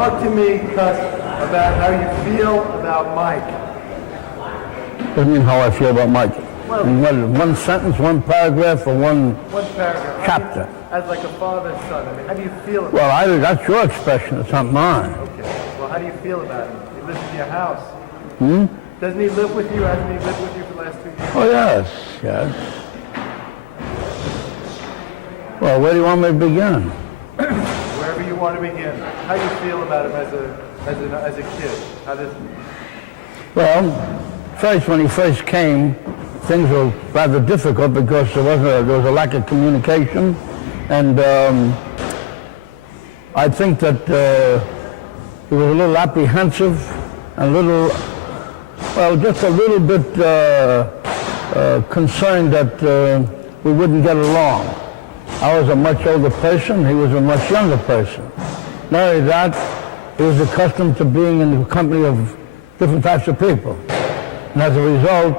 Talk to me, Cus, about how you feel about Mike. What do you mean how I feel about Mike? Well, In one sentence, one paragraph, or one paragraph. chapter? As like a father and son, I mean, how do you feel about Well, that's your expression. It's not mine. Okay. Well, how do you feel about him? He lives in your house. Hmm? Doesn't he live with you? Hasn't he lived with you for the last 2 years? Oh, yes, yes. Well, where do you want me to begin? Wherever you want to begin. How do you feel about him as a kid? How does? Well, first, when he first came, things were rather difficult because there was a lack of communication, and I think that he was a little apprehensive, and just a little bit concerned that we wouldn't get along. I was a much older person, he was a much younger person. Not only that, he was accustomed to being in the company of different types of people. And as a result,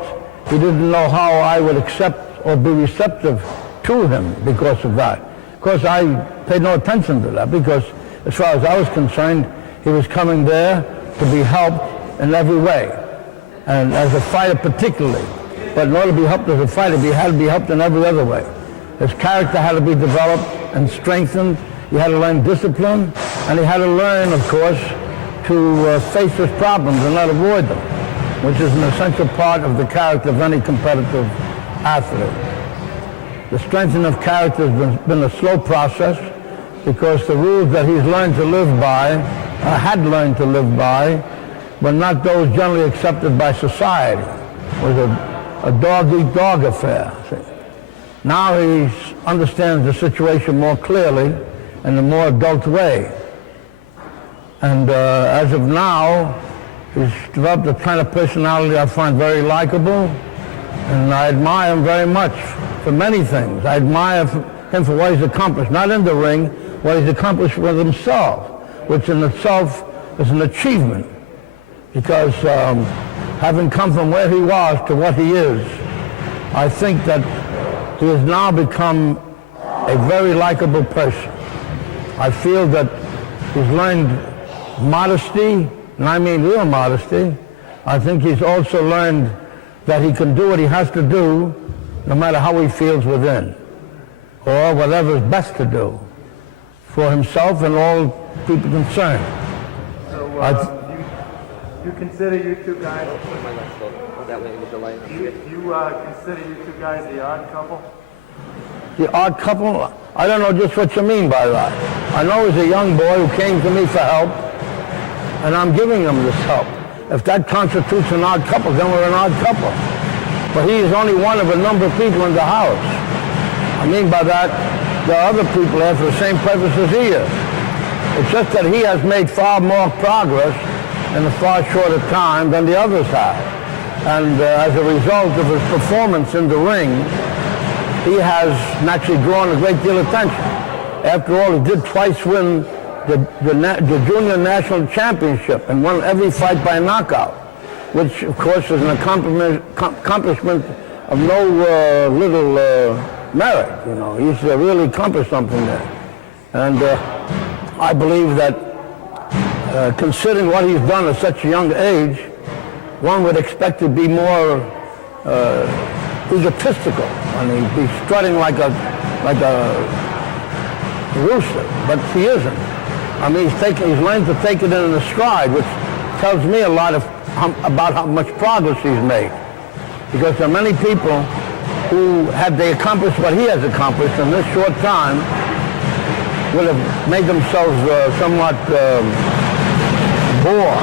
he didn't know how I would accept or be receptive to him because of that. Of course, I paid no attention to that because as far as I was concerned, he was coming there to be helped in every way. And as a fighter particularly. But in order to be helped as a fighter, he had to be helped in every other way. His character had to be developed and strengthened. He had to learn discipline, and he had to learn, of course, to face his problems and not avoid them, which is an essential part of the character of any competitive athlete. The strengthening of character has been a slow process because the rules that he's learned to live by, had learned to live by, were not those generally accepted by society. It was a dog-eat-dog affair. See? Now he understands the situation more clearly in a more adult way. And as of now, he's developed a kind of personality I find very likable, and I admire him very much for many things. I admire him for what he's accomplished, not in the ring, what he's accomplished with himself, which in itself is an achievement, because having come from where he was to what he is, I think that he has now become a very likable person. I feel that he's learned modesty, and I mean real modesty. I think he's also learned that he can do what he has to do no matter how he feels within, or whatever is best to do for himself and all people concerned. So you consider you two guys, consider you two guys the odd couple? The odd couple? I don't know just what you mean by that. I know he's a young boy who came to me for help, and I'm giving him this help. If that constitutes an odd couple, then we're an odd couple. But he is only one of a number of people in the house. I mean by that, there are other people there for the same purpose as he is. It's just that he has made far more progress in a far shorter time than the others have. And as a result of his performance in the ring, he has naturally drawn a great deal of attention. After all, he did twice win the junior national championship and won every fight by knockout, which of course is an accomplishment of no little merit. You know, he's really accomplished something there. And I believe that considering what he's done at such a young age, one would expect to be more egotistical. I mean, he'd be strutting like a rooster, but he isn't. I mean, he's learned to take it in a stride, which tells me a lot about how much progress he's made. Because there are many people who, had they accomplished what he has accomplished in this short time, would have made themselves somewhat bored.